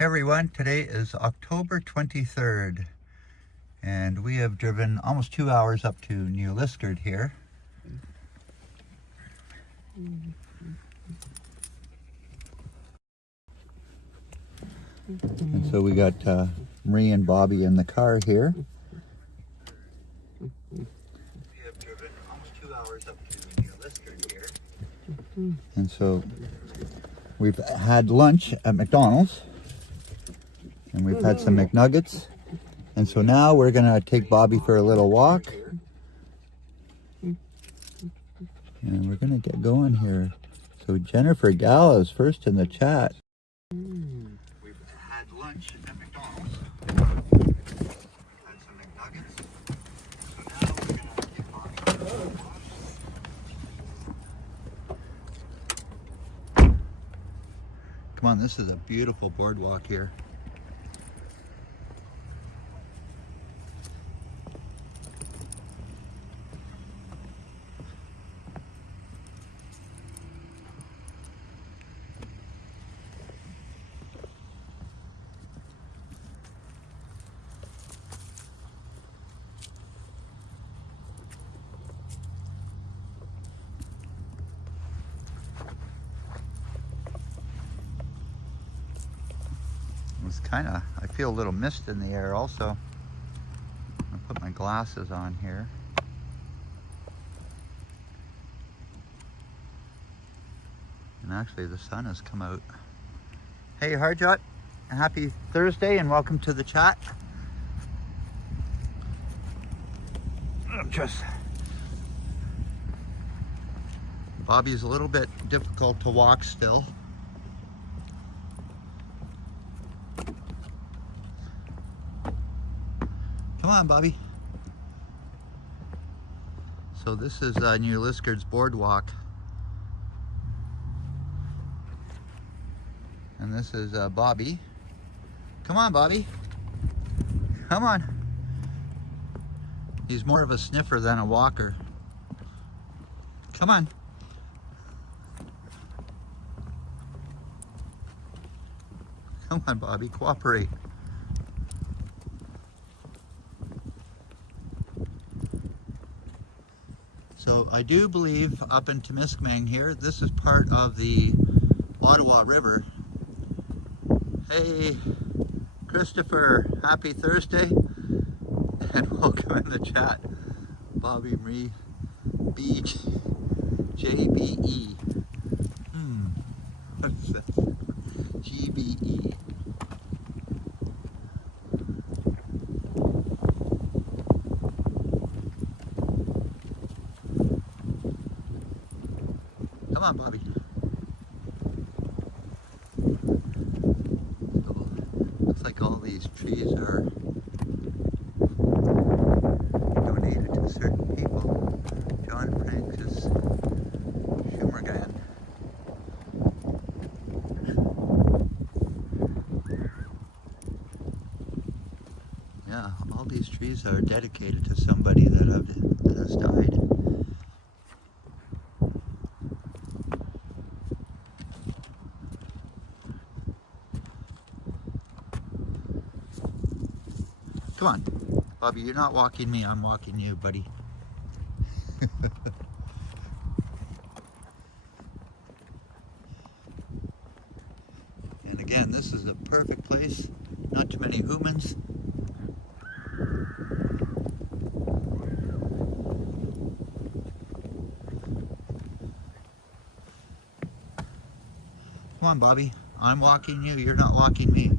Hey everyone, today is October 23rd and we have driven almost 2 hours up to New Liskeard here. And so we got Marie and Bobby in the car here. We have driven almost 2 hours up to New Liskeard here. And so we've had lunch at McDonald's. And we've had some McNuggets. And so now we're gonna take Bobby for a little walk. And we're gonna get going here. So Jennifer Gallo is first in the chat. We've had lunch at McDonald's. Had some McNuggets. So now we're gonna take Bobby for a little walk. Come on, this is a beautiful boardwalk here. It's I feel a little mist in the air also. I'll put my glasses on here. And actually the sun has come out. Hey Harjot, happy Thursday and welcome to the chat. Bobby's a little bit difficult to walk still. Come on, Bobby. So this is New Liskeard's boardwalk. And this is Bobby. Come on, Bobby. Come on. He's more of a sniffer than a walker. Come on. Come on, Bobby, cooperate. So I do believe up in Temiskaming here, this is part of the Ottawa River. Hey, Christopher, happy Thursday, and welcome in the chat. Bobby Marie, JBE. What's that? GBE. Come on, Bobby. So, looks like all these trees are donated to certain people. John Francis Schumergan. Yeah, all these trees are dedicated to somebody that has died. Come on, Bobby, you're not walking me, I'm walking you, buddy. And again, this is a perfect place, not too many humans. Come on, Bobby, I'm walking you, you're not walking me.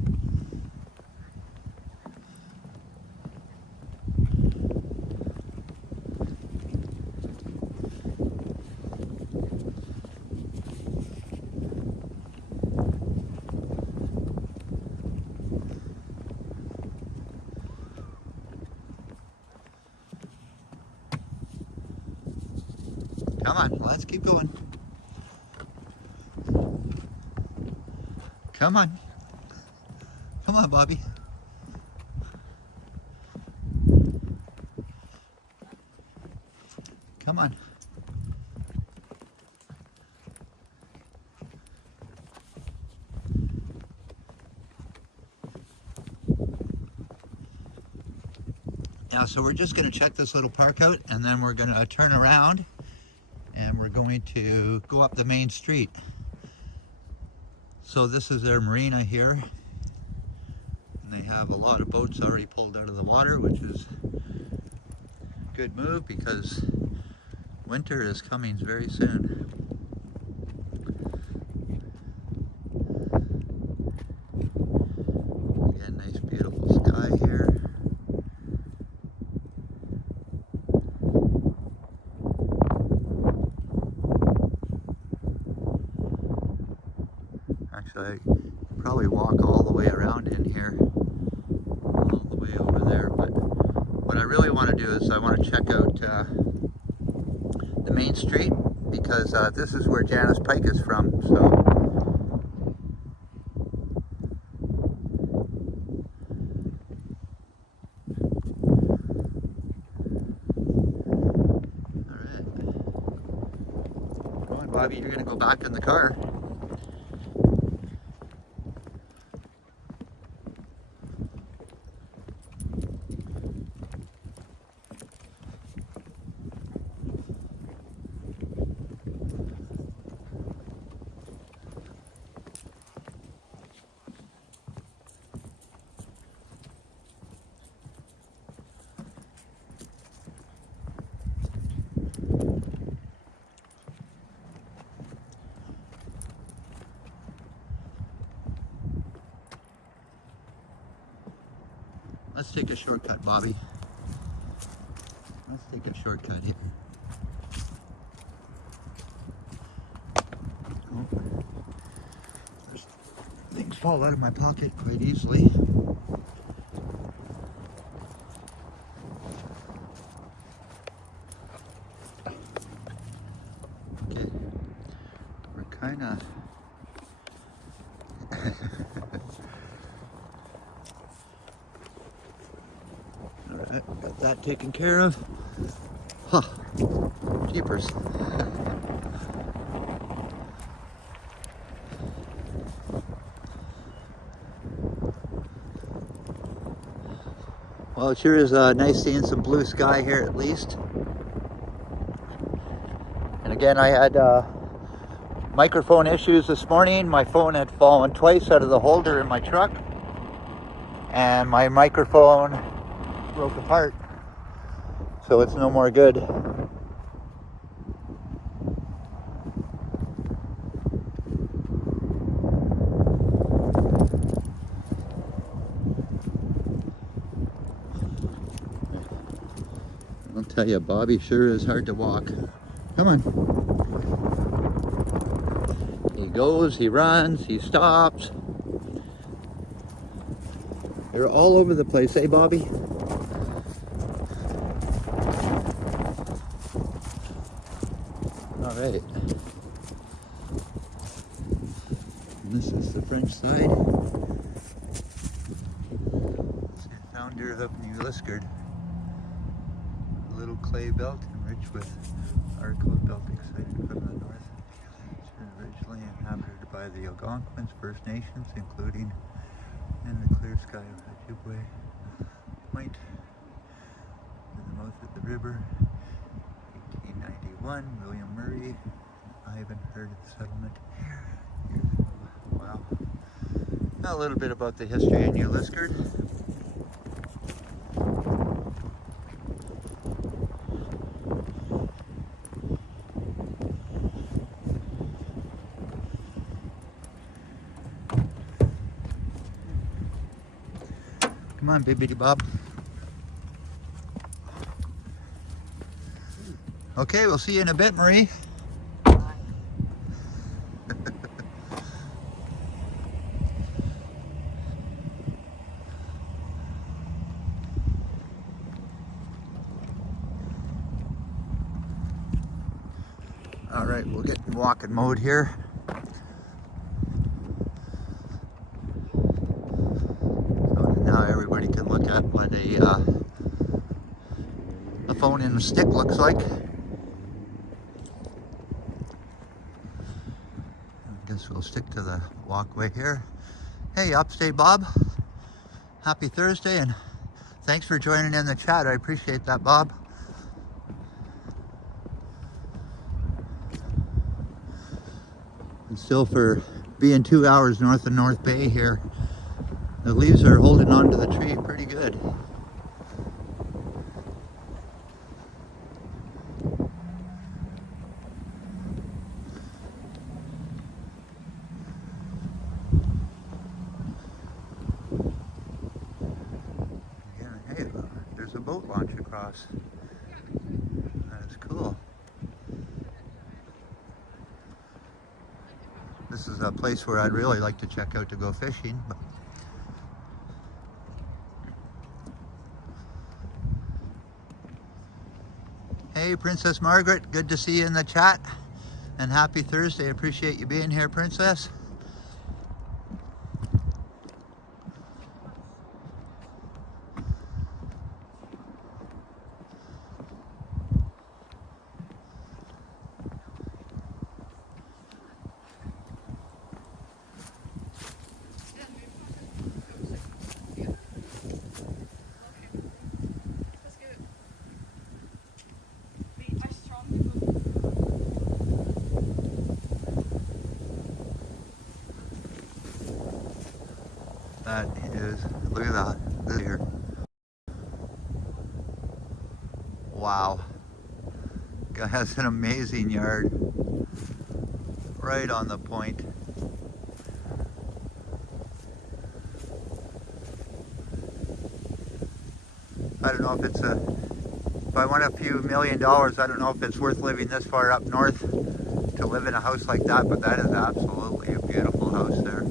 Come on, let's keep going. Come on. Come on, Bobby. Come on. Yeah, so we're just going to check this little park out, and then we're going to turn around and we're going to go up the main street. So this is their marina here, and they have a lot of boats already pulled out of the water, which is a good move because winter is coming very soon. Again, nice beautiful sky here. Actually, I could probably walk all the way around in here, all the way over there, but what I really want to do is I want to check out the main street, because this is where Janice Pike is from, so Bobby, you're gonna go back in the car. Let's take a shortcut, Bobby. Let's take a shortcut here. Oh. Things fall out of my pocket quite easily. Okay, we're kind of got that taken care of. Huh. Jeepers. Well, it sure is nice seeing some blue sky here at least. And again, I had microphone issues this morning. My phone had fallen twice out of the holder in my truck, and my microphone broke apart, so it's no more good. I'll tell you, Bobby sure is hard to walk. Come on. He goes, he runs, he stops. They're all over the place, eh, Bobby? All right. And this is the French side. It's the founder of New Liskeard. A little clay belt enriched with Arcode belting sited from the north. It's originally inhabited by the Algonquins, First Nations, including in the clear sky of Ojibwe Point, to the mouth of the river. 1891, William Murray and Ivan heard of the settlement here. Wow. Now a little bit about the history of New Liskeard. Come on, Bibbidi Bob. Okay, we'll see you in a bit, Marie. All right, we'll get in walking mode here. So now everybody can look at what a phone in a stick looks like. I guess we'll stick to the walkway here. Hey, Upstate Bob. Happy Thursday, and Thanks for joining in the chat. I appreciate that, Bob. And still, for being 2 hours north of North Bay here, the leaves are holding onto the tree pretty good. Hey, there's a boat launch across. That is cool. This is a place where I'd really like to check out to go fishing. Hey, Princess Margaret, good to see you in the chat. And happy Thursday. I appreciate you being here, Princess. That is, look at that, this here. Wow. Guy has an amazing yard. Right on the point. I don't know if it's if I won a few $1 million, I don't know if it's worth living this far up north to live in a house like that, but that is absolutely a beautiful house there.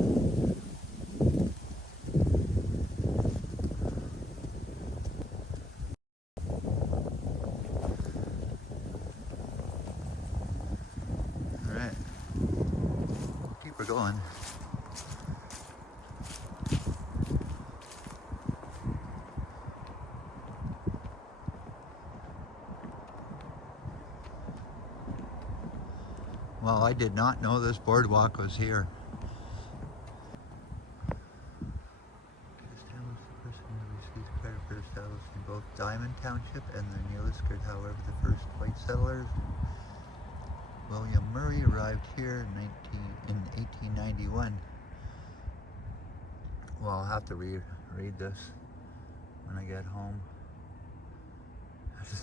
Going. Well, I did not know this boardwalk was here. Established the person who receives credit for establishing both Diamond Township and the new Liskeard. However, the first white settlers, William Murray, arrived here in 1891. Well, I'll have to read this when I get home.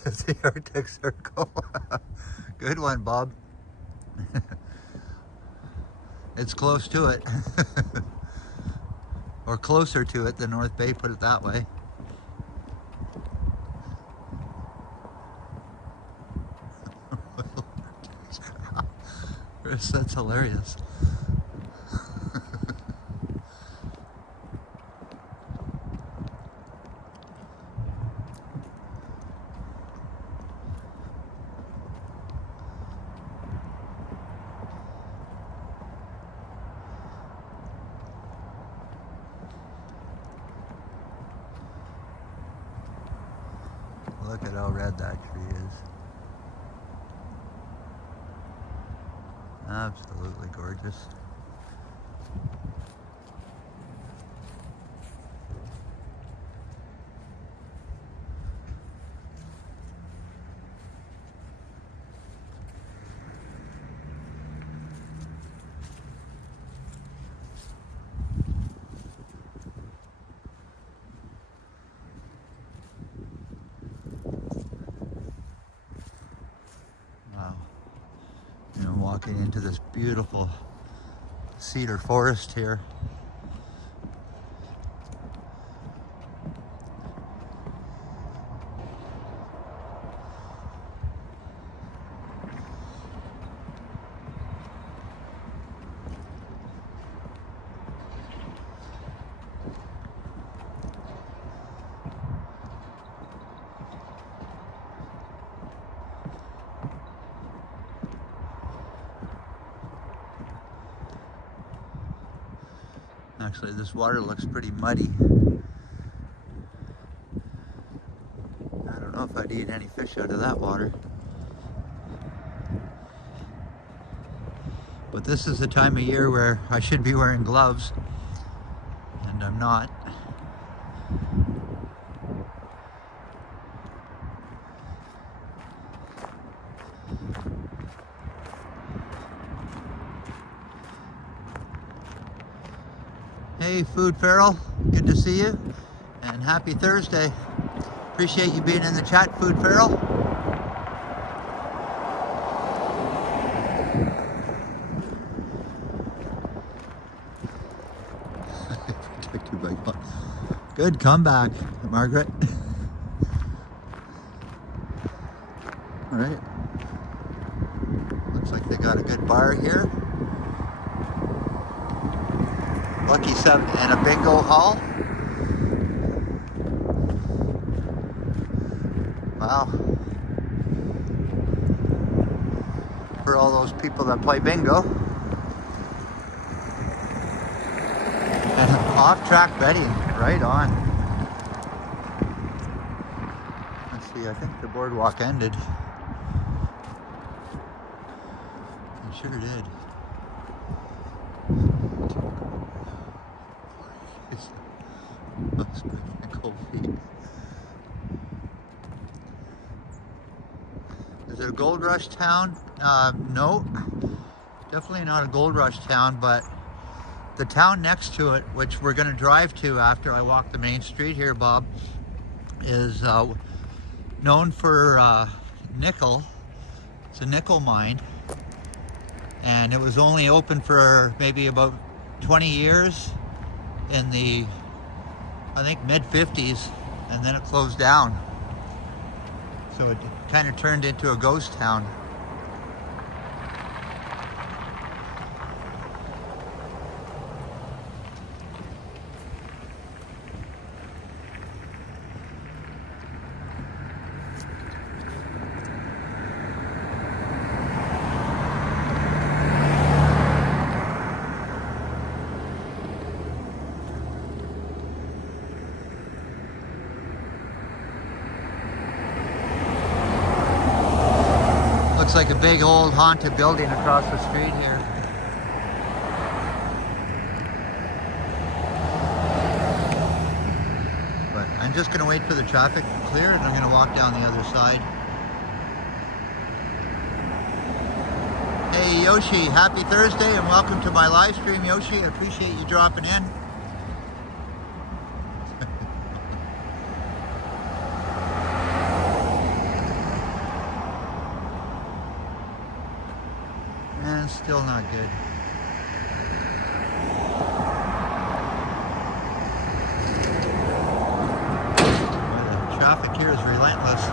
The Arctic Circle. Good one, Bob. It's close to it. Or closer to it than North Bay, put it that way. That's hilarious. Look at how red that tree is. Absolutely gorgeous. Wow. You know, walking into this beautiful cedar forest here. Actually, this water looks pretty muddy. I don't know if I'd eat any fish out of that water. But this is the time of year where I should be wearing gloves, and I'm not. Hey, Food Feral, good to see you, and happy Thursday. Appreciate you being in the chat, Food Feral. Protected by God. Good comeback, Margaret. All right. Looks like they got a good bar here. Lucky 7 and a bingo hall. Wow. For all those people that play bingo. And off-track betting, right on. Let's see, I think the boardwalk ended. It sure did. Those cold feet. Is it a gold rush town? No, definitely not a gold rush town, but the town next to it, which we're going to drive to after I walk the main street here, Bob, is known for nickel. It's a nickel mine, and it was only open for maybe about 20 years in the, I think, mid-50s, and then it closed down. So it kind of turned into a ghost town. Looks like a big old haunted building across the street here. But I'm just going to wait for the traffic to clear and I'm going to walk down the other side. Hey Yoshi, happy Thursday and welcome to my live stream, Yoshi. I appreciate you dropping in. Still not good. The traffic here is relentless.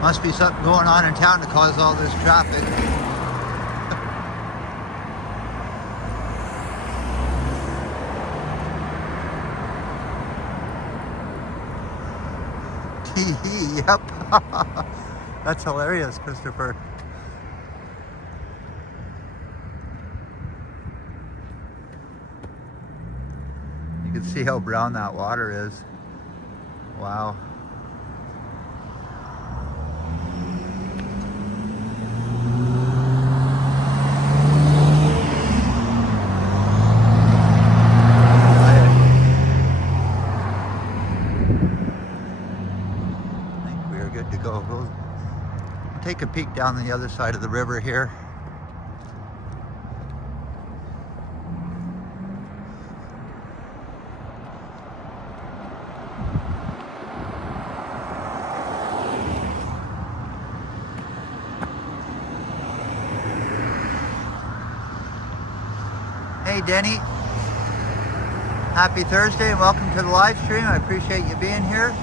Must be something going on in town to cause all this traffic. Yep. That's hilarious, Christopher. You can see how brown that water is. Wow. Take a peek down the other side of the river here. Hey Denny, happy Thursday and welcome to the live stream. I appreciate you being here.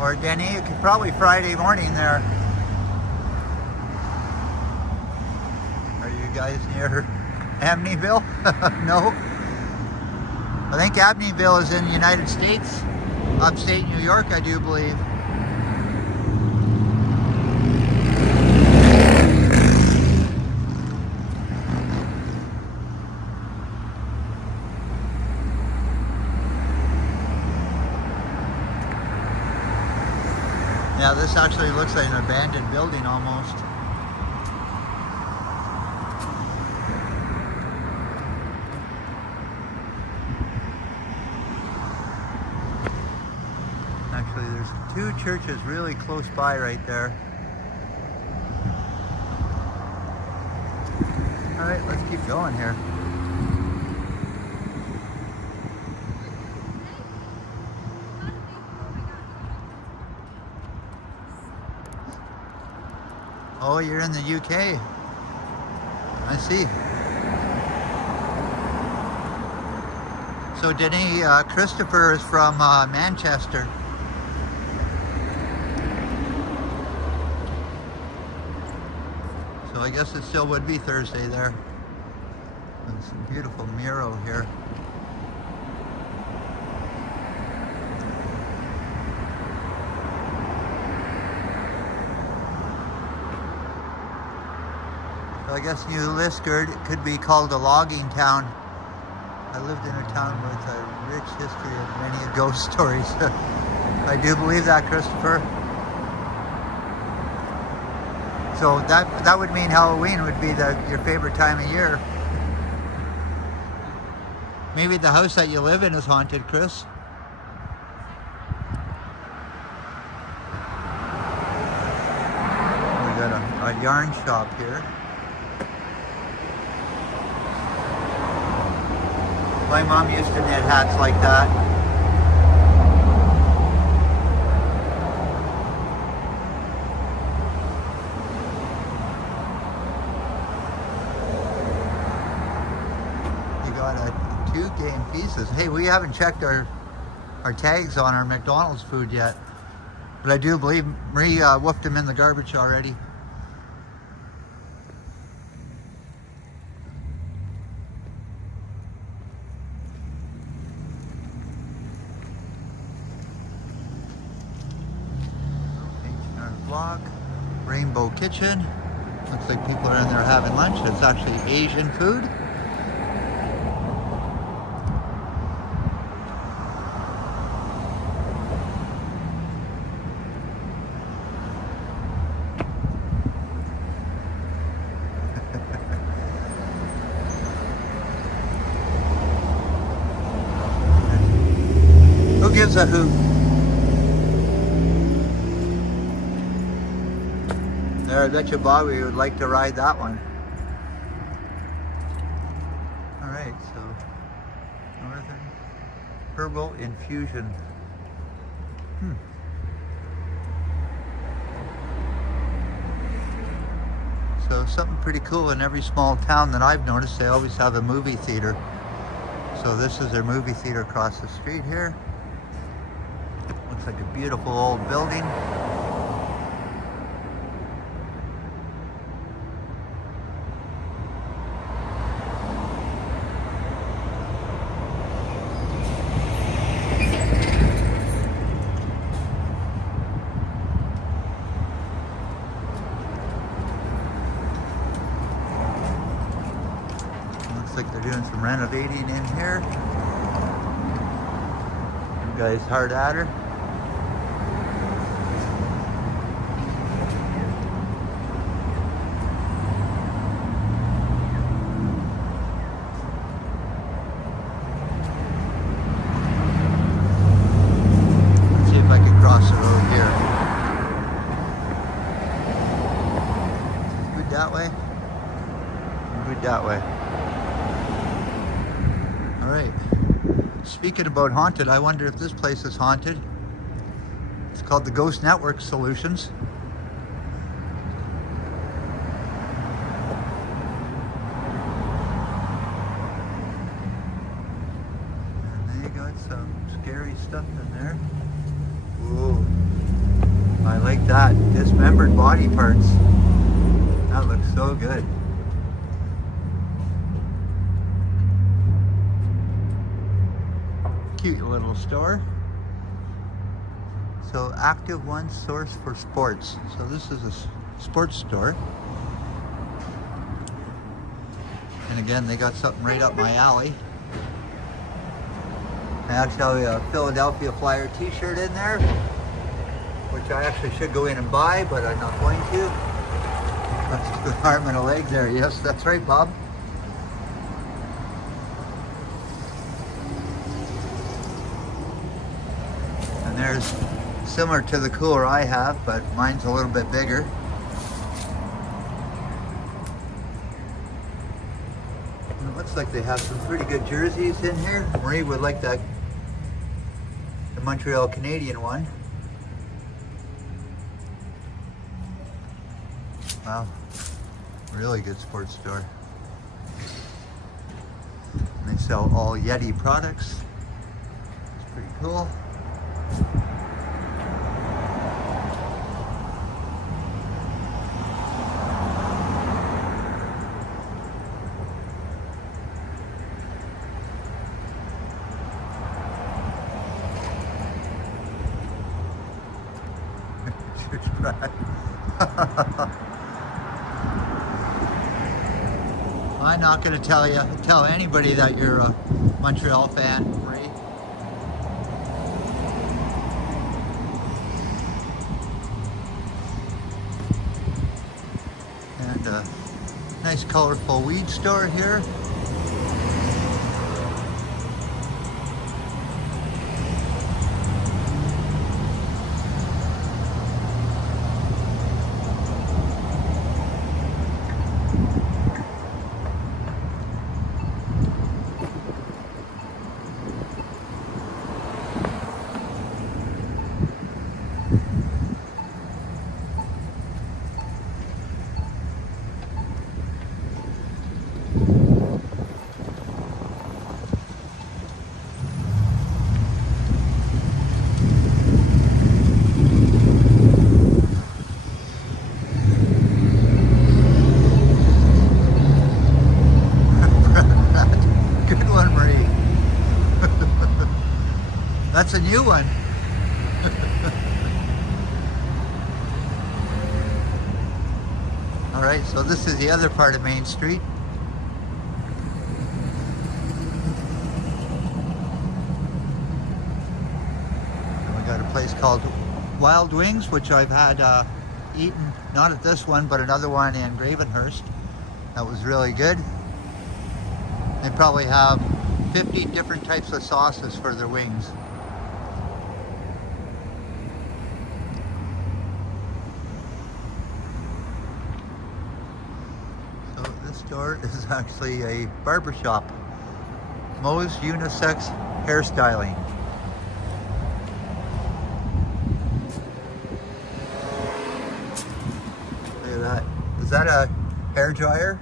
Or Denny, it could probably Friday morning there. Are you guys near Amityville? No. I think Amityville is in the United States, upstate New York, I do believe. This actually looks like an abandoned building almost. Actually, there's two churches really close by right there. All right, let's keep going here. Oh, you're in the UK. I see. So Denny, Christopher is from Manchester. So I guess it still would be Thursday there. There's some beautiful mural here. So I guess New Liskeard could be called a logging town. I lived in a town with a rich history of many ghost stories. I do believe that, Christopher. So that would mean Halloween would be your favorite time of year. Maybe the house that you live in is haunted, Chris. We got a yarn shop here. My mom used to knit hats like that. You got 2 game pieces. Hey, we haven't checked our tags on our McDonald's food yet, but I do believe Marie woofed them in the garbage already. Block, Rainbow Kitchen. Looks like people are in there having lunch. It's actually Asian food. Who gives a hoot? There, I bet you Bobby would like to ride that one. Alright, so Northern Herbal Infusion. So something pretty cool in every small town that I've noticed, they always have a movie theater. So this is their movie theater across the street here. Looks like a beautiful old building. Looks like they're doing some renovating in here. You guys hard at her. Let's see if I can cross the road here. Good that way. Good that way. Alright, speaking about haunted, I wonder if this place is haunted. It's called the Ghost Network Solutions. And they got some scary stuff in there. Whoa, I like that. Dismembered body parts. That looks so good. Cute little store. So Active One source for sports. So this is a sports store. And again, they got something right up my alley. I actually have a Philadelphia Flyer t-shirt in there. which I actually should go in and buy, but I'm not going to. That's the arm and a leg there. Yes, that's right, Bob. And there's similar to the cooler I have, but mine's a little bit bigger. And it looks like they have some pretty good jerseys in here. Marie would like the Montreal Canadian one. Wow, really good sports store. And they sell all Yeti products. It's pretty cool. I'm not going to tell anybody that you're a Montreal fan, Marie. And a nice colorful weed store here. That's a new one. All right, so this is the other part of Main Street. And we got a place called Wild Wings, which I've had eaten, not at this one, but another one in Gravenhurst. That was really good. They probably have 50 different types of sauces for their wings. Store is actually a barber shop. Mo's Unisex Hairstyling. Look at that. Is that a hair dryer?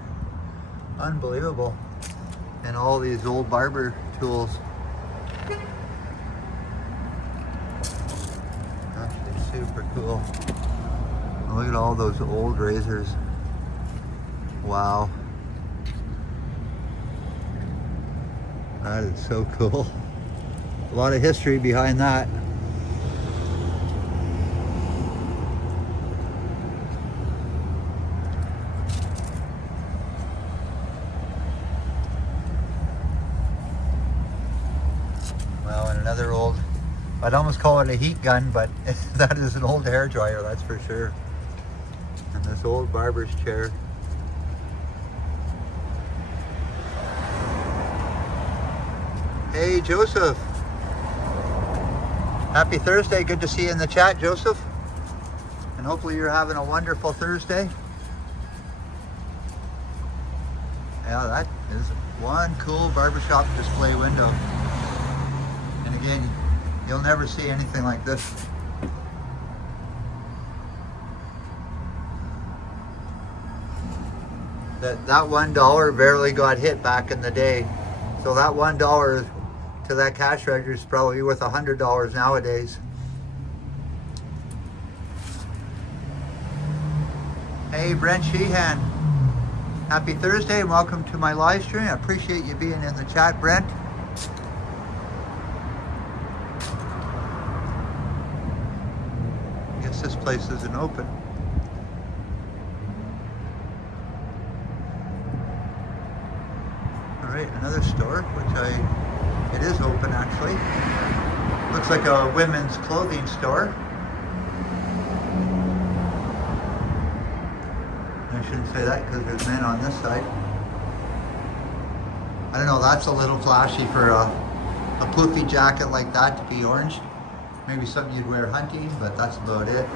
Unbelievable. And all these old barber tools. Actually super cool. Look at all those old razors. Wow. That is so cool. A lot of history behind that. Well, and another old, I'd almost call it a heat gun, but that is an old hair dryer, that's for sure. And this old barber's chair. Hey Joseph, happy Thursday. Good to see you in the chat, Joseph. And hopefully you're having a wonderful Thursday. Yeah, that is one cool barbershop display window. And again, you'll never see anything like this. That $1 barely got hit back in the day. So that $1 to that cash register is probably worth $100 nowadays. Hey Brent Sheehan, happy Thursday and welcome to my live stream. I appreciate you being in the chat, Brent. I guess this place isn't open. All right, another store, it is open actually. Looks like a women's clothing store. I shouldn't say that because there's men on this side. I don't know, that's a little flashy for a poofy jacket like that to be orange. Maybe something you'd wear hunting, but that's about it.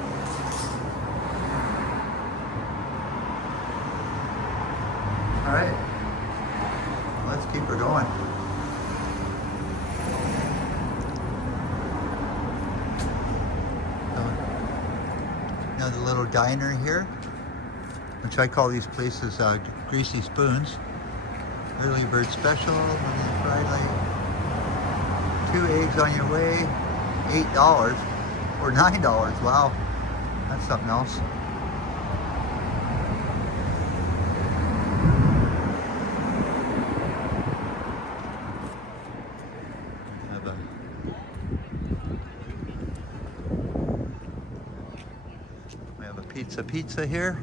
All right, let's keep her going. Now the little diner here, which I call these places greasy spoons. Early bird special, Monday to Friday. 2 eggs on your way, $8 or $9. Wow, that's something else. We have a pizza here.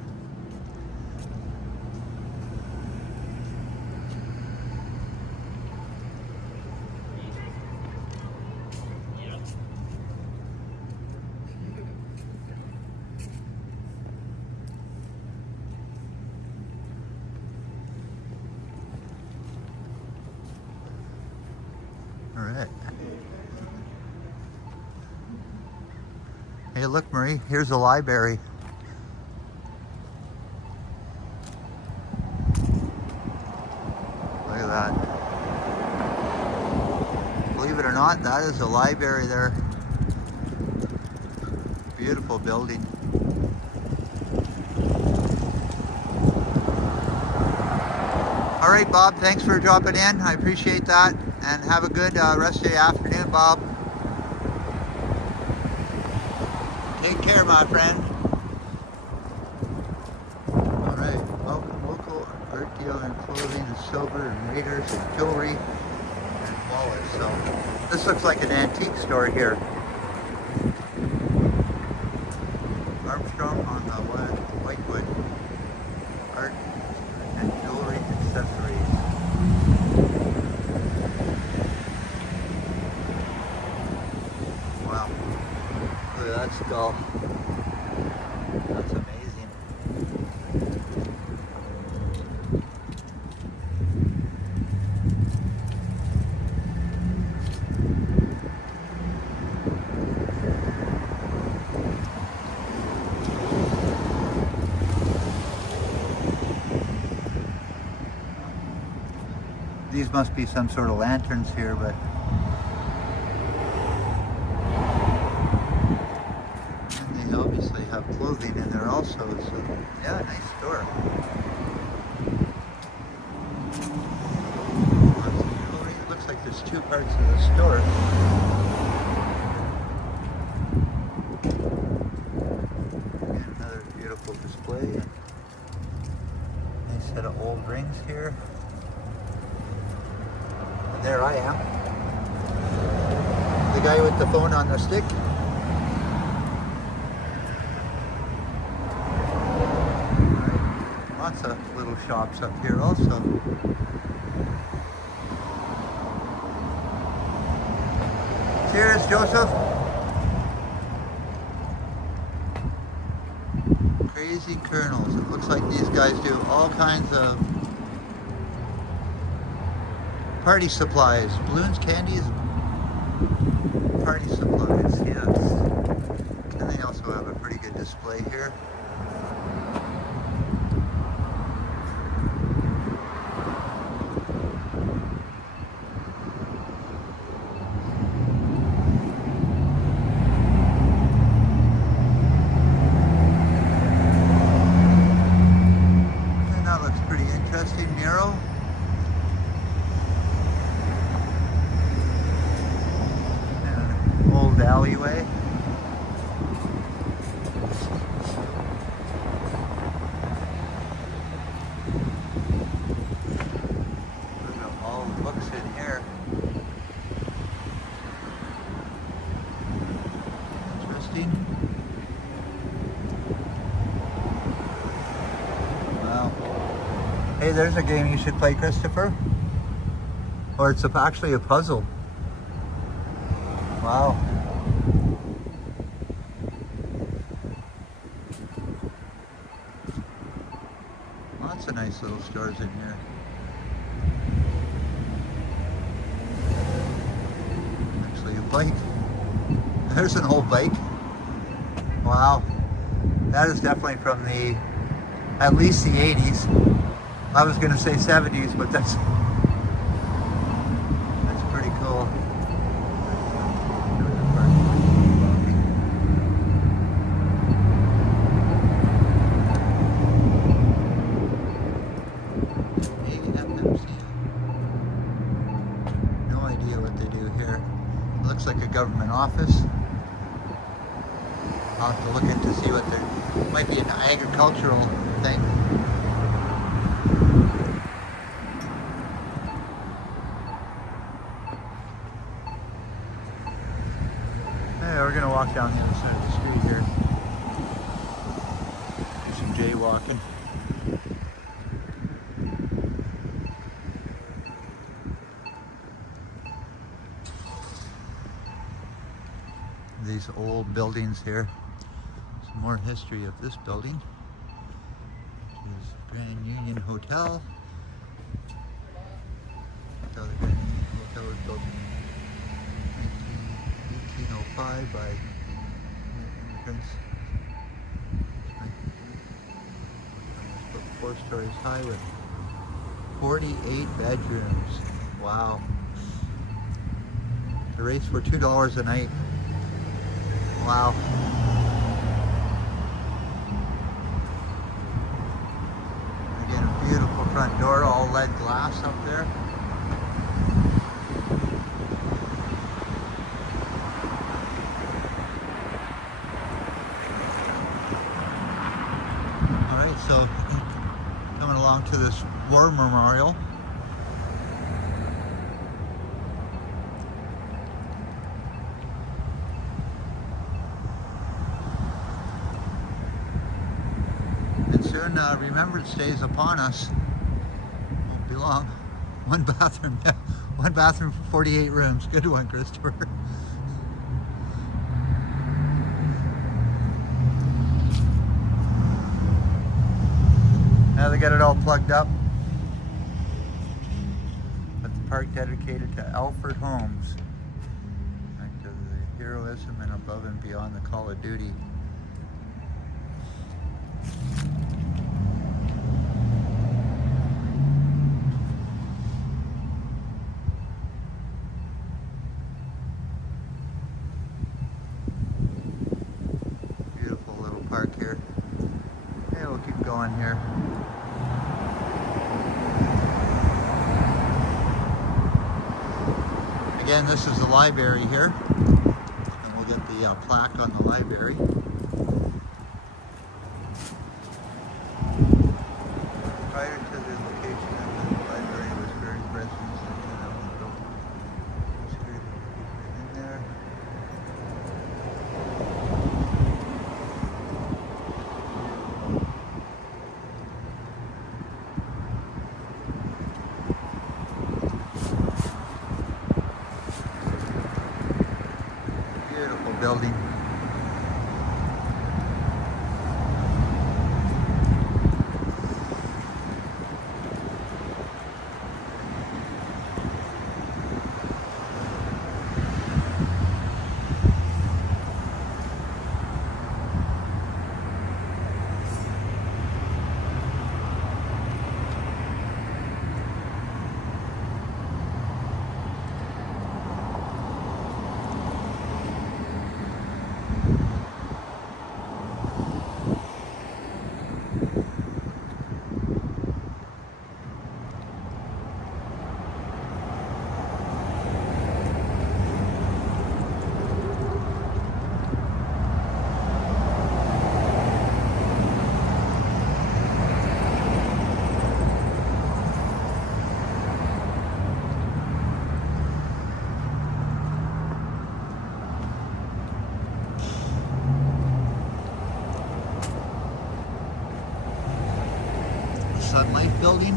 All right. Hey, look, Marie, here's a library. Look at that. Believe it or not, that is a library there. Beautiful building. All right, Bob, thanks for dropping in. I appreciate that. And have a good rest of your afternoon, Bob. Take care, my friend. All right, local art dealer in clothing and silver and raiders and jewelry and wallets. So this looks like an antique store here. Armstrong on the Whitewood art and jewelry accessories. Wow, look at that skull. That's amazing. These must be some sort of lanterns here, but and they obviously have clothing in there also, so yeah, nice store. It looks like there's two parts of the store. And another beautiful display. Nice set of old rings here. There I am. The guy with the phone on the stick. Right. Lots of little shops up here also. Cheers, Joseph. Crazy Kernels. It looks like these guys do all kinds of party supplies, balloons, candies, party supplies, yes. And they also have a pretty good display here. And that looks pretty interesting, mural. Alleyway. Look at all the books in here. Interesting. Wow. Hey, there's a game you should play, Christopher. Or it's actually a puzzle. Wow. Lots of nice little stores in here. Actually a bike. There's an old bike. Wow. That is definitely from the, at least the 80s. I was going to say 70s, but that's pretty cool. No idea what they do here. It looks like a government office. I'll have to look into see what there might be an agricultural thing. Hey, we're gonna walk down the other side of the street here. Do some jaywalking. These old buildings here. Some more history of this building. Which is Grand Union Hotel. So the Grand Union Hotel was built in 1805 by immigrants. It was 4 stories high with 48 bedrooms. Wow. The rates were $2 a night. Wow. Again, a beautiful front door, all lead glass up there. Alright, so coming along to this war memorial. Soon Remembrance Day is upon us. Won't be long. One bathroom, 48 rooms. Good one, Christopher. Now they got it all plugged up. But the park dedicated to Alfred Holmes, act of the heroism and above and beyond the call of duty. Park here. Yeah, we'll keep going here. Again, this is the library here, and we'll get the plaque on the library. Prior to the location of the library was very present, and I was built security in there. Building. Sun Life building.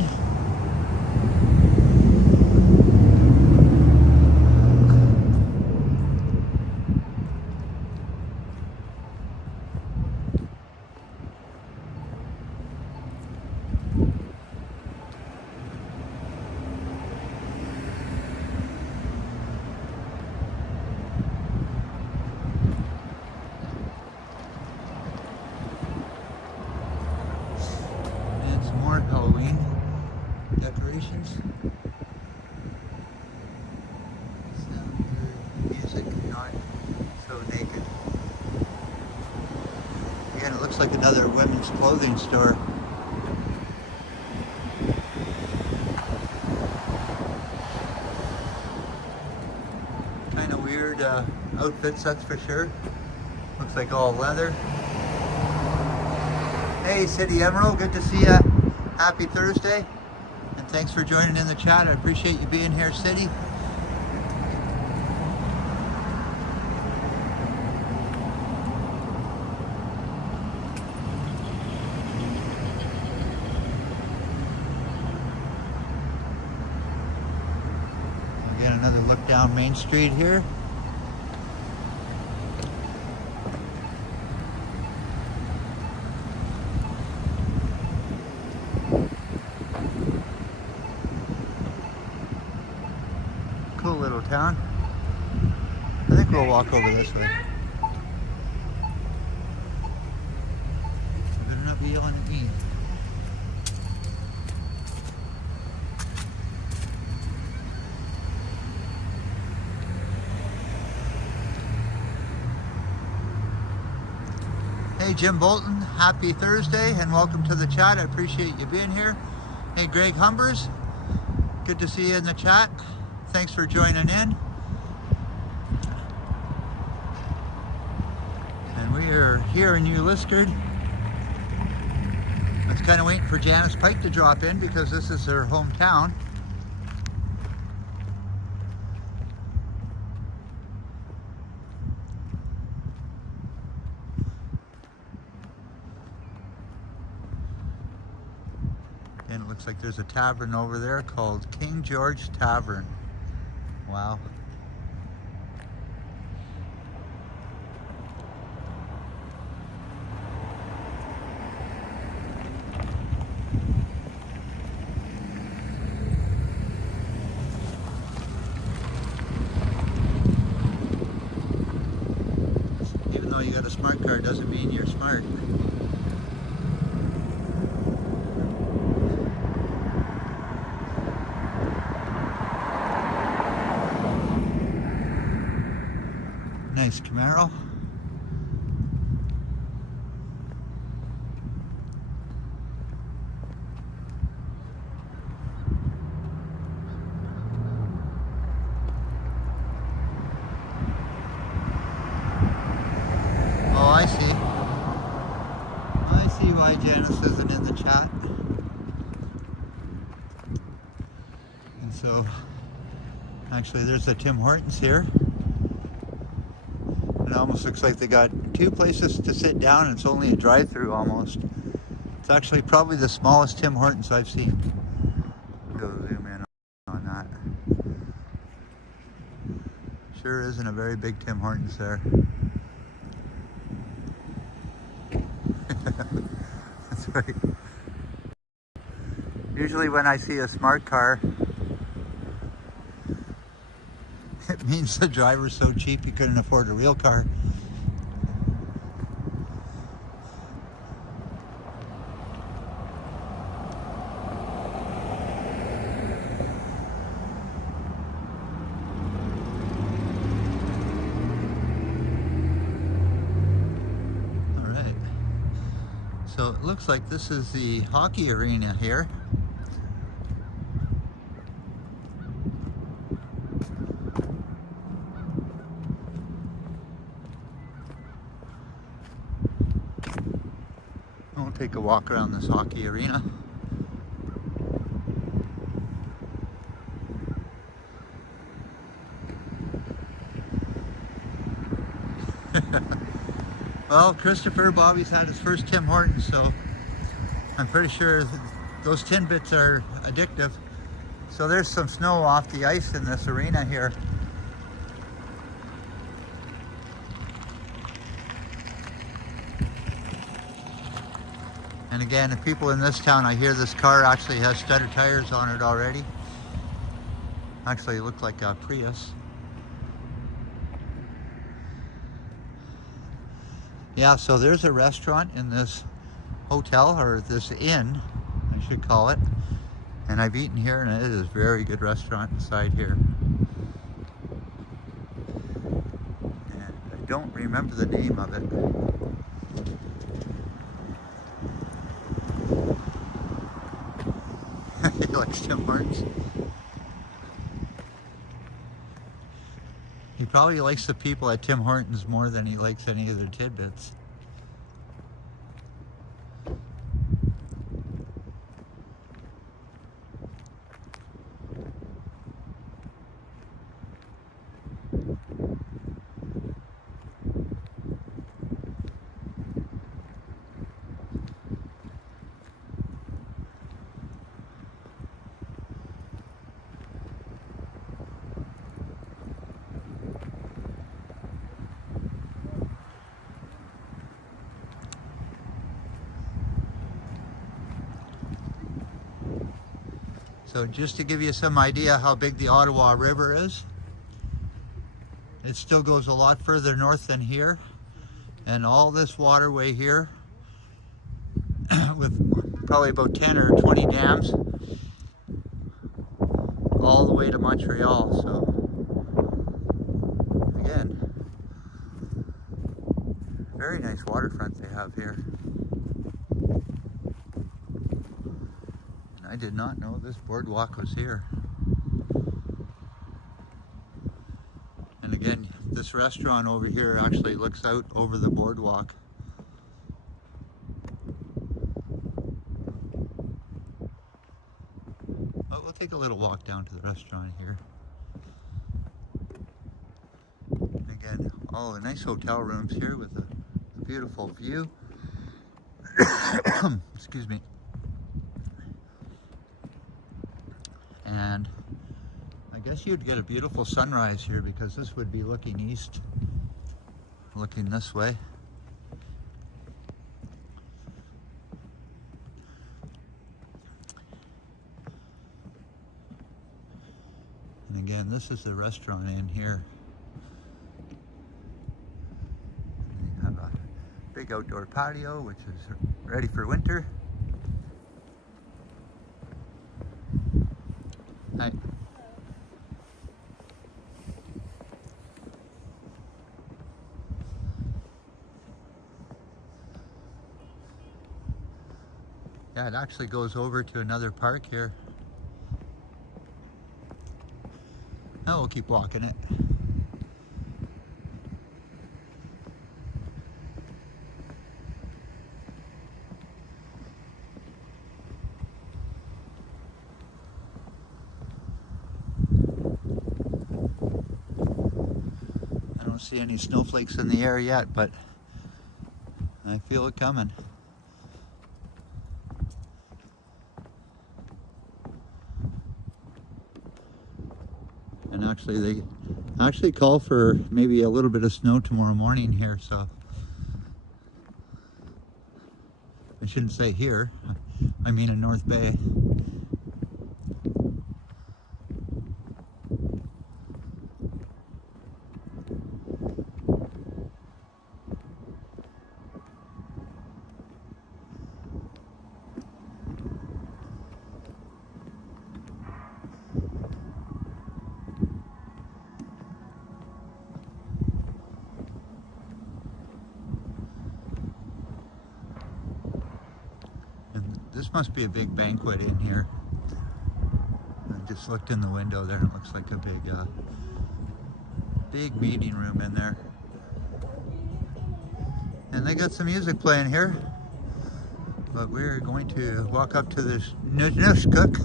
Halloween decorations. Sound here, music, not so naked. Again, it looks like another women's clothing store. Kind of weird outfits, that's for sure. Looks like all leather. Hey, City Emerald, good to see you. Happy Thursday. And thanks for joining in the chat. I appreciate you being here, City. Again, another look down Main Street here. Cool little town. I think we'll walk over this way. You better not be yelling at me. Hey Jim Bolton, happy Thursday and welcome to the chat. I appreciate you being here. Hey Greg Humbers, good to see you in the chat. Thanks for joining in. And we are here in New Liskeard. I was kind of waiting for Janice Pike to drop in because this is her hometown. And it looks like there's a tavern over there called King George Tavern. Wow. Even though you got a smart car doesn't mean you're smart. Nice Camaro. Oh, I see. I see why Janice isn't in the chat. And so, actually there's a Tim Hortons here. It almost looks like they got two places to sit down and it's only a drive-through almost. It's actually probably the smallest Tim Hortons I've seen. Go zoom in on that. Sure isn't a very big Tim Hortons there. That's right. Usually when I see a smart car, it means the driver's so cheap you couldn't afford a real car. All right. So it looks like this is the hockey arena here. We'll take a walk around this hockey arena. Well, Christopher, Bobby's had his first Tim Hortons, so I'm pretty sure those tin bits are addictive. So there's some snow off the ice in this arena here. And again, if people in this town, I hear this car actually has studded tires on it already. Actually, it looked like a Prius. Yeah, so there's a restaurant in this hotel, or this inn, I should call it. And I've eaten here, and it is a very good restaurant inside here. And I don't remember the name of it. He likes Tim Hortons. He probably likes the people at Tim Hortons more than he likes any of their tidbits. So just to give you some idea how big the Ottawa River is, it still goes a lot further north than here. And all this waterway here, with probably about 10 or 20 dams, all the way to Montreal. So again, very nice waterfront they have here. I did not know this boardwalk was here. And again, this restaurant over here actually looks out over the boardwalk. But we'll take a little walk down to the restaurant here. And again, all the nice hotel rooms here with a beautiful view. Excuse me. And I guess you'd get a beautiful sunrise here because this would be looking east, looking this way. And again, this is the restaurant in here. And they have a big outdoor patio, which is ready for winter. Hi. Yeah, it actually goes over to another park here. Now we'll keep walking it. I don't see any snowflakes in the air yet, but I feel it coming. And actually they actually call for maybe a little bit of snow tomorrow morning here, so I shouldn't say here, I mean in North Bay. This must be a big banquet in here. I just looked in the window there and it looks like a big meeting room in there. And they got some music playing here. But we're going to walk up to this Liskeard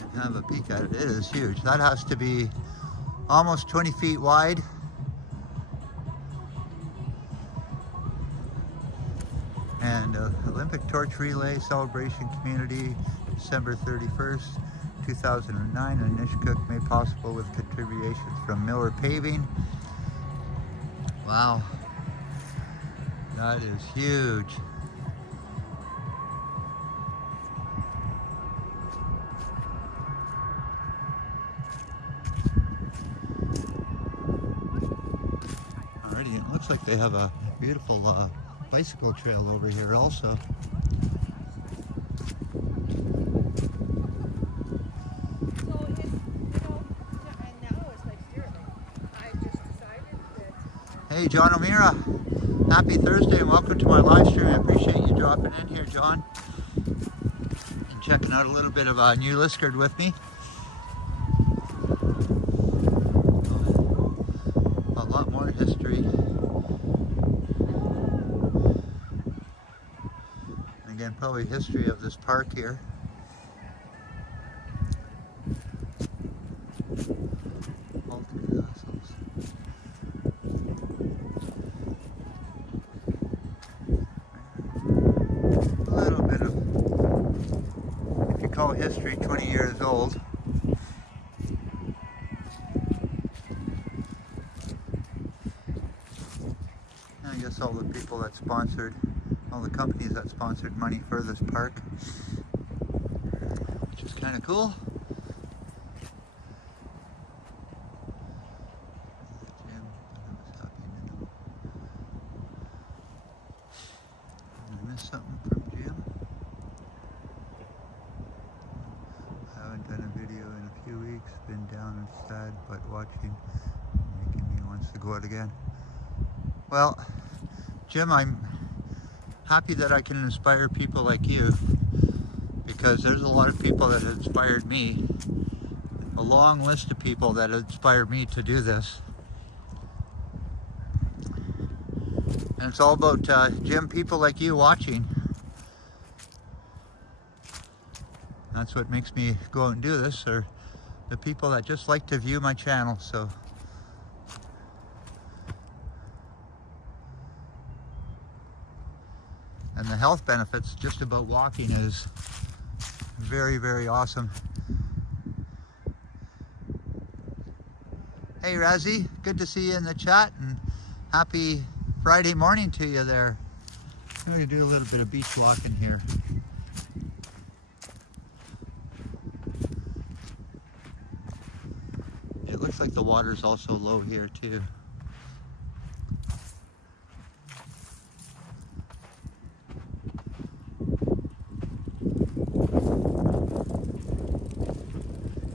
and have a peek at it. It is huge. That has to be almost 20 feet wide. And Olympic Torch Relay Celebration Community, December 31st, 2009, in Liskeard, made possible with contributions from Miller Paving. Wow, that is huge. Alrighty, it looks like they have a beautiful bicycle trail over here also. Hey, John O'Meara. Happy Thursday and welcome to my live stream. I appreciate you dropping in here, John, and checking out a little bit of new Liskeard with me. A lot more history. And again, probably history of this park here. History, 20 years old. I guess all the people that sponsored, all the companies that sponsored money for this park, which is kind of cool. Did I miss something from Jim? Done a video in a few weeks, been down and sad, but watching, making me wants to go out again. Well, Jim, I'm happy that I can inspire people like you, because there's a lot of people that have inspired me, a long list of people that have inspired me to do this. And it's all about, Jim, people like you watching. That's what makes me go out and do this, or the people that just like to view my channel. So and the health benefits just about walking is very, very awesome. Hey Razzie, good to see you in the chat, and happy Friday morning to you there. I'm going to do a little bit of beach walking here. It looks like the water's also low here too.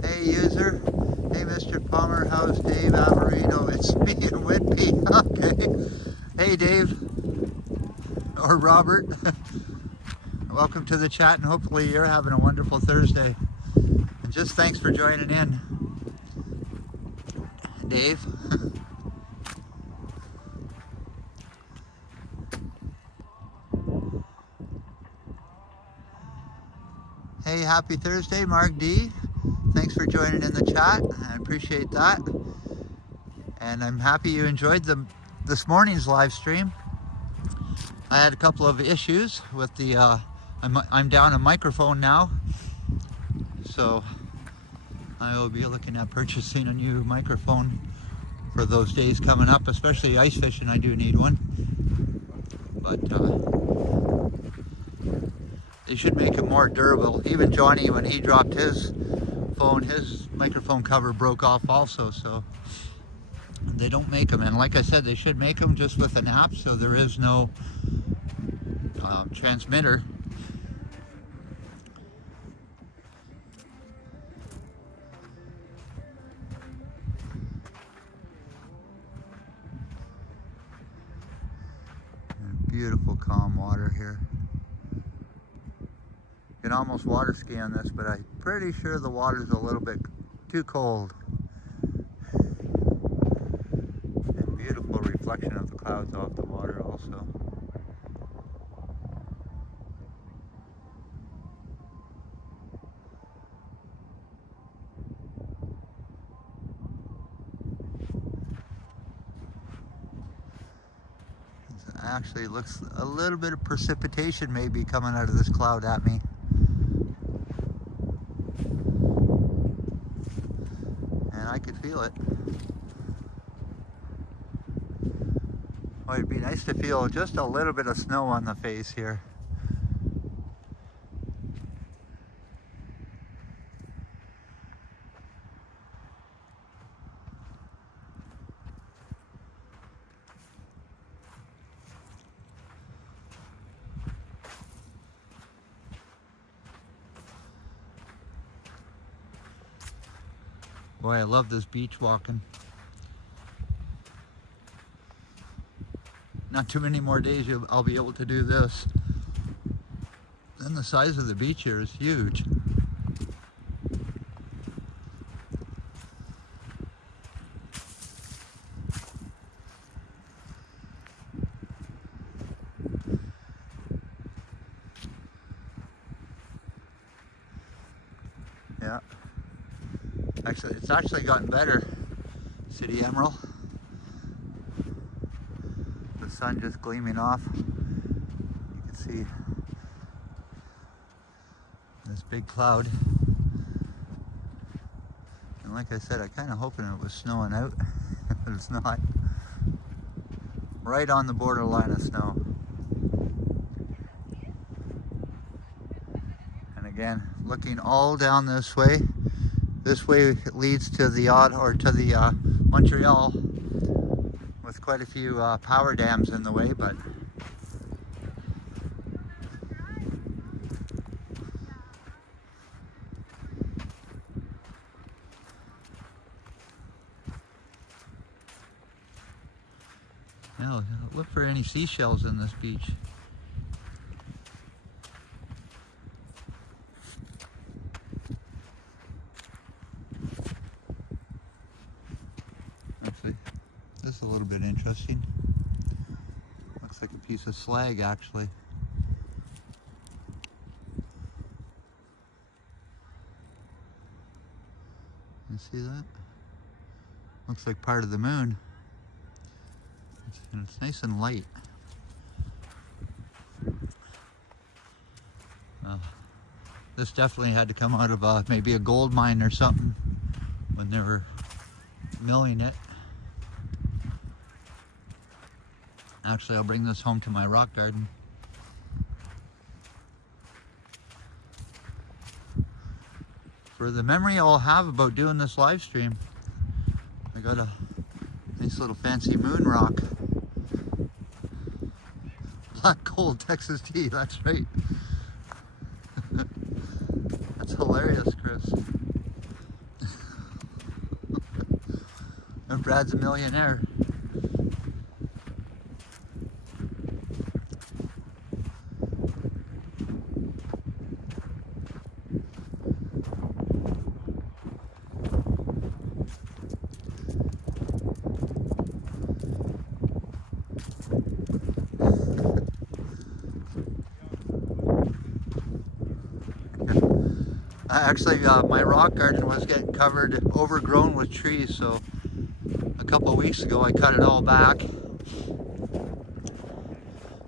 Hey user, hey Mr. Palmer, how's Dave Amarino? It's me and Whitby. Okay. Hey Dave, or Robert. Welcome to the chat, and hopefully you're having a wonderful Thursday. And just thanks for joining in, Dave. Hey, happy Thursday, Mark D. Thanks for joining in the chat. I appreciate that. And I'm happy you enjoyed this morning's live stream. I had a couple of issues with the, I'm down a microphone now. So I will be looking at purchasing a new microphone for those days coming up, especially ice fishing. I do need one. But they should make it more durable. Even Johnny, when he dropped his phone, his microphone cover broke off also. So they don't make them. And like I said, they should make them just with an app, so there is no transmitter. And beautiful calm water here. You can almost water ski on this, but I'm pretty sure the water's a little bit too cold. And beautiful reflection of the clouds off the water also. Actually looks a little bit of precipitation maybe coming out of this cloud at me. And I could feel it. Oh, it'd be nice to feel just a little bit of snow on the face here. Boy, I love this beach walking. not too many more days I'll be able to do this. Then the size of the beach here is huge. Yeah. Actually, it's actually gotten better, City Emerald. The sun just gleaming off. You can see this big cloud. And like I said, I kind of hoping it was snowing out, but it's not. Right on the borderline of snow. And again, looking all down this way. This way it leads to the Montreal, with quite a few power dams in the way, but now look for any seashells in this beach. Actually, this is a little bit interesting. Looks like a piece of slag, actually. You see that? Looks like part of the moon. And it's nice and light. This definitely had to come out of maybe a gold mine or something when they were milling it. Actually, I'll bring this home to my rock garden. For the memory I'll have about doing this live stream, I got a nice little fancy moon rock. Black gold Texas tea, that's right. That's hilarious, Chris. And Brad's a millionaire. Actually, my rock garden was getting covered, overgrown with trees, so a couple of weeks ago I cut it all back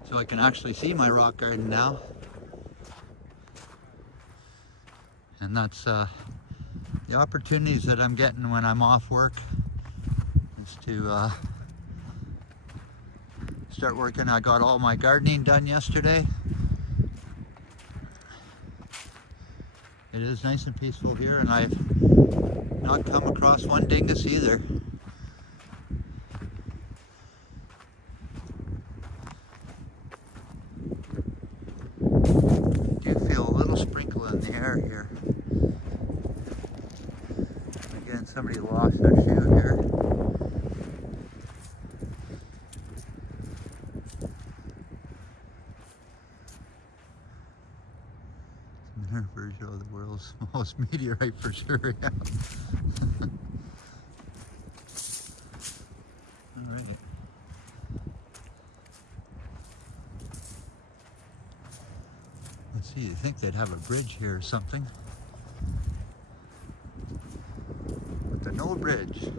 so I can actually see my rock garden now. And that's the opportunities that I'm getting when I'm off work, is to start working. I got all my gardening done yesterday. It is nice and peaceful here, and I've not come across one dingus either. I do feel a little sprinkle in the air here. Again, somebody lost their shoe here. Version of the world's smallest meteorite for sure, yeah. Alright. Let's see, you think they'd have a bridge here or something. But there's no bridge.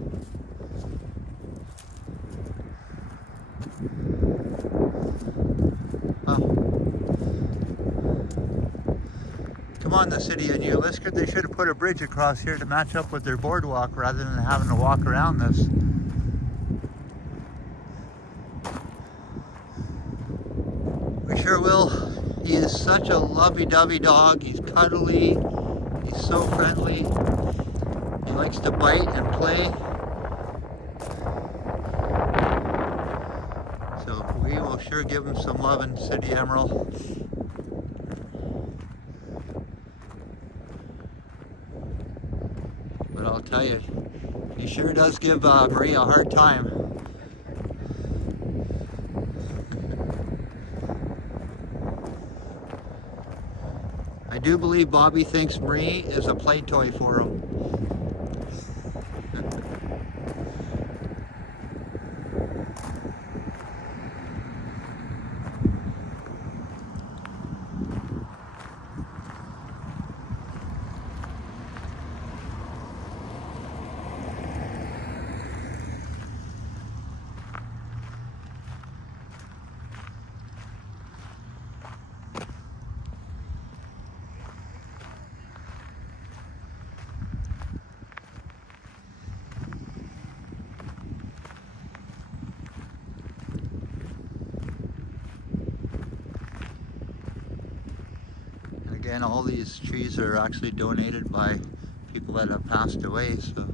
Come on, the city of New Liskeard, they should have put a bridge across here to match up with their boardwalk rather than having to walk around this. We sure will. He is such a lovey-dovey dog. He's cuddly. He's so friendly. He likes to bite and play. So we will sure give him some love in City Emerald. But I'll tell you, he sure does give Marie a hard time. I do believe Bobby thinks Marie is a play toy for him. Again, all these trees are actually donated by people that have passed away, so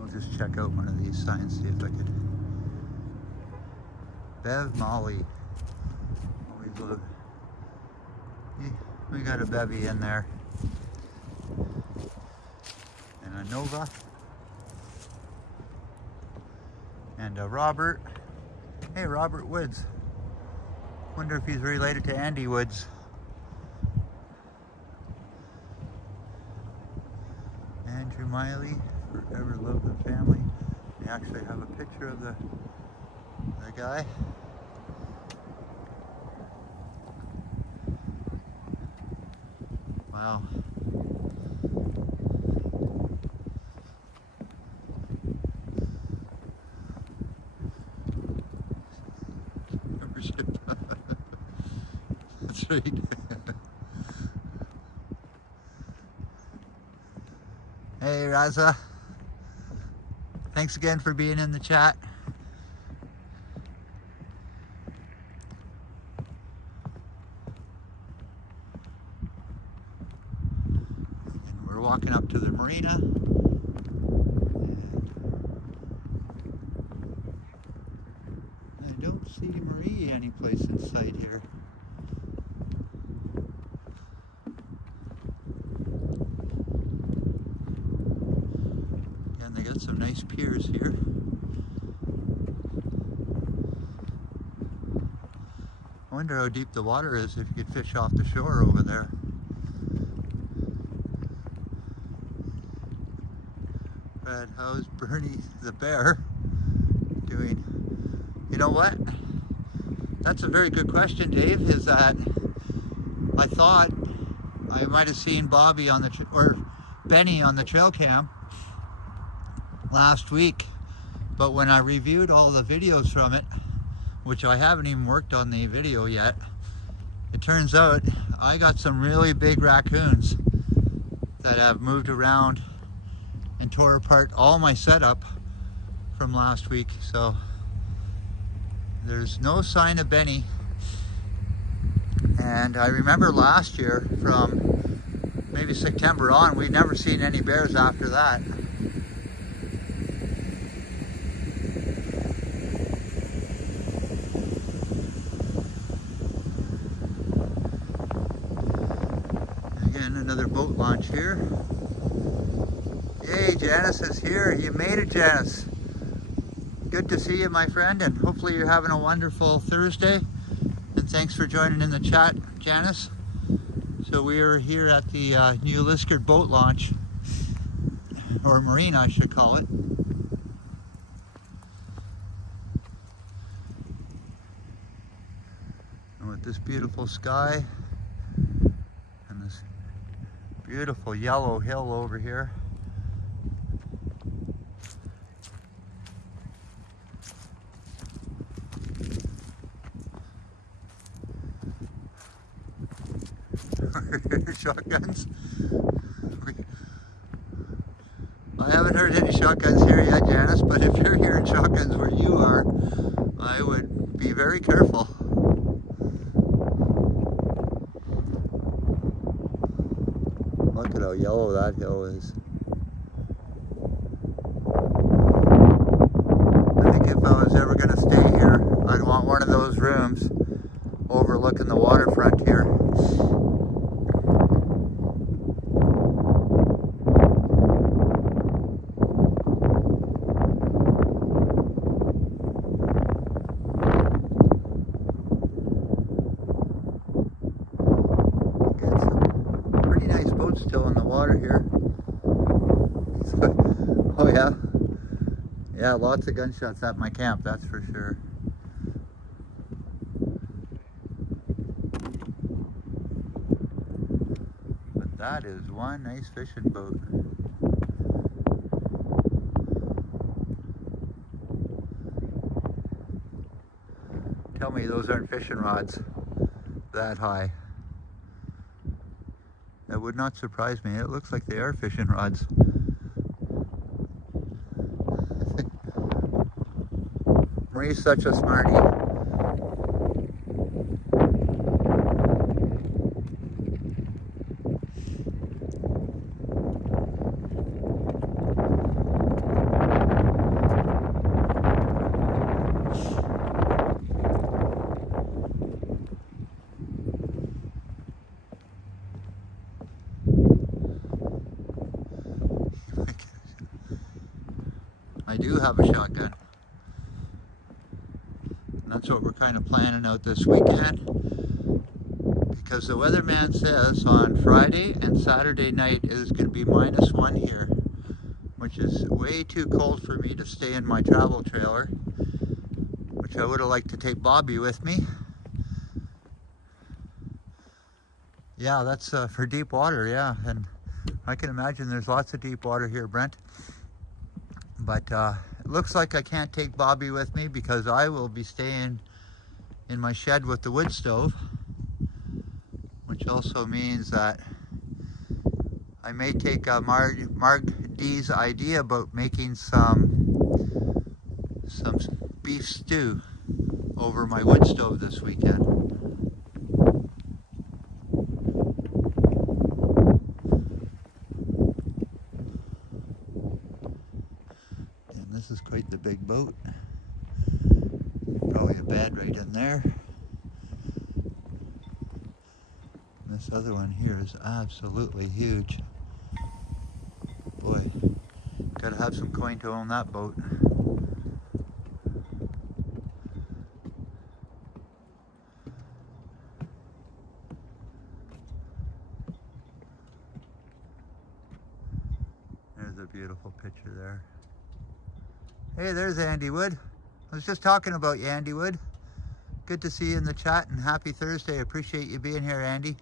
I'll just check out one of these signs, see if I could. Bev Molly. We got a bevy in there. And a Nova. And a Robert. Hey, Robert Woods. Wonder if he's related to Andy Woods. Andrew Miley, forever love the family. They actually have a picture of the guy. Wow. That's right. Hey, Raza. Thanks again for being in the chat. And we're walking up to the marina. I don't see Marie anyplace in sight here. Again, they got some nice piers here. I wonder how deep the water is if you could fish off the shore over there. Brad, how's Bernie the bear doing? You know what? That's a very good question, Dave. Is that I thought I might have seen Bobby on the or Benny on the trail cam last week, but when I reviewed all the videos from it, which I haven't even worked on the video yet, it turns out I got some really big raccoons that have moved around and tore apart all my setup from last week. So there's no sign of Benny. And I remember last year, from maybe September on, we'd never seen any bears after that. Again, another boat launch here. Yay, Janice is here. You made it, Janice. Good to see you, my friend, and hopefully you're having a wonderful Thursday. And thanks for joining in the chat, Janice. So we are here at the new Liskeard boat launch, or marina, I should call it. And with this beautiful sky and this beautiful yellow hill over here. Shotguns. I haven't heard any shotguns here yet, Janice, but if you're hearing shotguns where you are, I would be very careful. Look at how yellow that hill is. I think if I was ever going to stay here, I'd want one of those rooms overlooking the waterfront here. water here. Oh yeah. Yeah, lots of gunshots at my camp, that's for sure. But that is one nice fishing boat. Tell me those aren't fishing rods that high. That would not surprise me. It looks like they are fishing rods. Marie's such a smarty. I do have a shotgun. And that's what we're kind of planning out this weekend, because the weatherman says on Friday and Saturday night it is going to be -1 here, which is way too cold for me to stay in my travel trailer, which I would have liked to take Bobby with me. Yeah, that's for deep water, yeah, and I can imagine there's lots of deep water here, Brent. But it looks like I can't take Bobby with me because I will be staying in my shed with the wood stove, which also means that I may take Marg D's idea about making some beef stew over my wood stove this weekend. This is quite the big boat. Probably a bed right in there. This other one here is absolutely huge. Boy, gotta have some coin to own that boat. There's a beautiful picture there. Hey, there's Andy Wood. I was just talking about you, Andy Wood. Good to see you in the chat, and happy Thursday. I appreciate you being here, Andy.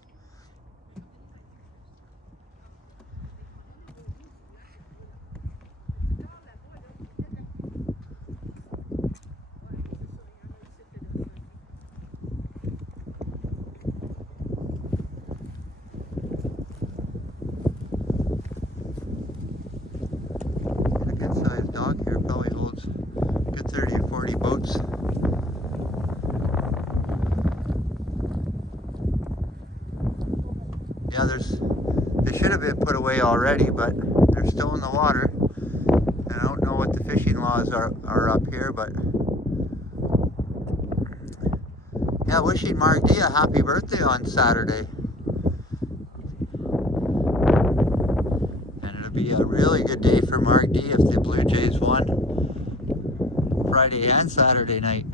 A good-sized dock here, probably holds a good 30 or 40 boats. Yeah, they should have been put away already, but they're still in the water. And I don't know what the fishing laws are up here, but yeah, wishing Mark D a happy birthday on Saturday. And it'll be a really good day for Mark D if the Blue Jays won Friday and Saturday night.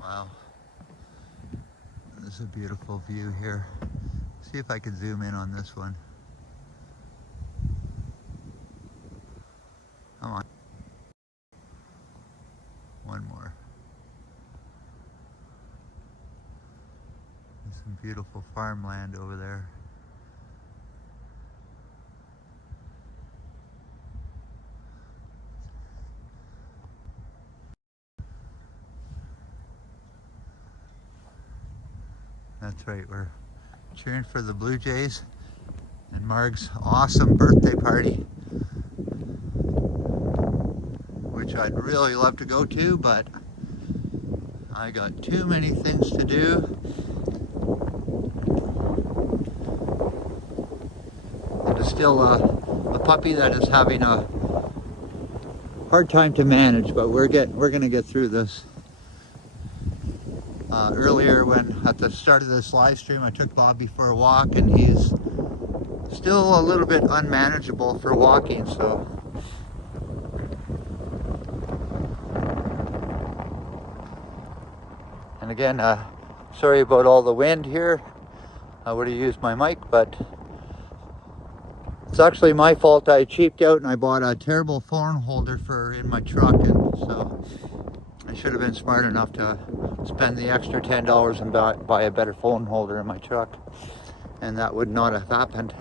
Wow, this is a beautiful view here. See if I can zoom in on this one. Come on. One more. There's some beautiful farmland over there. That's right, we're cheering for the Blue Jays and Marg's awesome birthday party, which I'd really love to go to, but I got too many things to do still a puppy that is having a hard time to manage, but we're gonna get through this. Earlier, when at the start of this live stream, I took Bobby for a walk, and he's still a little bit unmanageable for walking, so. And again, sorry about all the wind here. I would have used my mic, but it's actually my fault. I cheaped out and I bought a terrible phone holder in my truck, and so I should have been smart enough to spend the extra $10 and buy a better phone holder in my truck, and that would not have happened.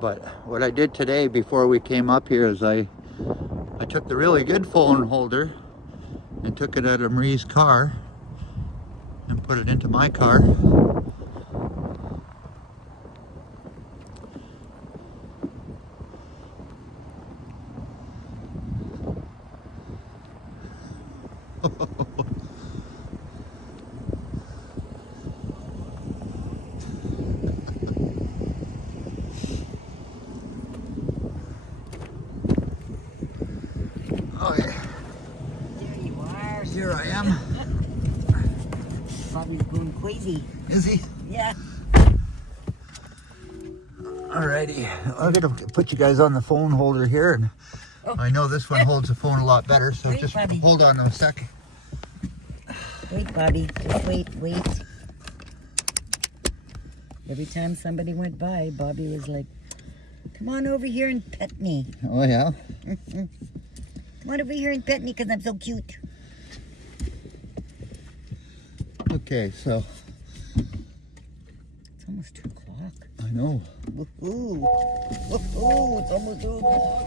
But what I did today before we came up here is I took the really good phone holder and took it out of Marie's car and put it into my car. Okay. There you are. Here I am. Bobby's going crazy. Is he? Yeah. Alrighty. I'm gonna put you guys on the phone holder here, and I know this one holds the phone a lot better, so Wait, just Bobby. hold on a sec. Wait, Bobby. Just wait. Every time somebody went by, Bobby was like, come on over here and pet me. Oh yeah? Come on over here and pet me because I'm so cute. Okay, so It's almost 2 o'clock. I know. Woohoo! Woohoo! It's almost 2 o'clock.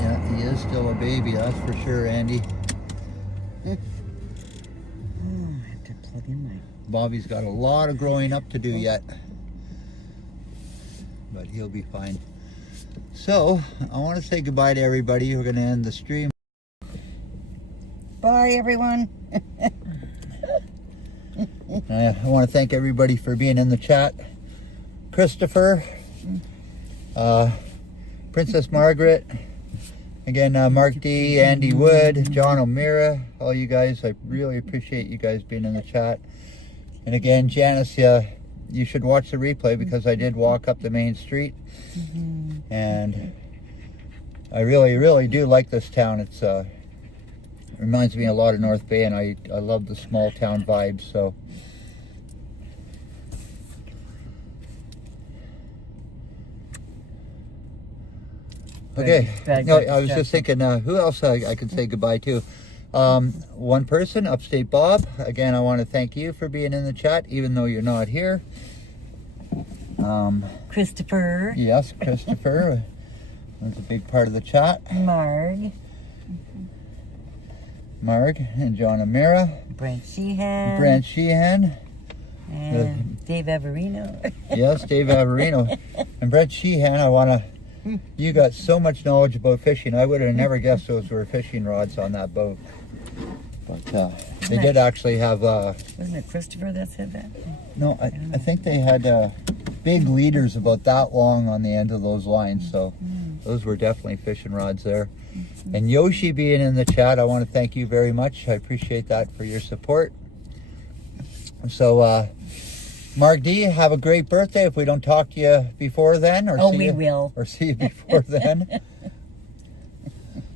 Yeah, he is still a baby, that's for sure, Andy. Oh, I have to plug in my... Bobby's got a lot of growing up to do yet, but he'll be fine. So, I want to say goodbye to everybody. We're going to end the stream. Bye, everyone. I want to thank everybody for being in the chat. Christopher, Princess Margaret, again, Mark D, Andy Wood, John O'Meara, all you guys. I really appreciate you guys being in the chat. And again, Janice, you should watch the replay because I did walk up the main street. And I really, really do like this town. It's reminds me a lot of North Bay, and I love the small town vibe. So okay, no, I was just thinking who else I could say goodbye to. One person, Upstate Bob. Again, I want to thank you for being in the chat even though you're not here. Christopher. Yes, Christopher was a big part of the chat. Marg and John O'Meara. Brent Sheehan. And Dave Averino. Yes, Dave Averino. And Brent Sheehan, you got so much knowledge about fishing. I would have never guessed those were fishing rods on that boat. But they did actually have... Wasn't it Christopher that said that? No, I think they had big leaders about that long on the end of those lines. So those were definitely fishing rods there. And Yoshi being in the chat, I want to thank you very much. I appreciate that for your support. So, Mark D, have a great birthday if we don't talk to you before then. Or we will. Or see you before then.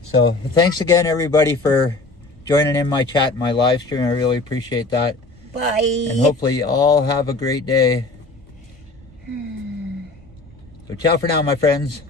So, thanks again, everybody, for joining in my chat, my live stream. I really appreciate that. Bye. And hopefully you all have a great day. So, ciao for now, my friends.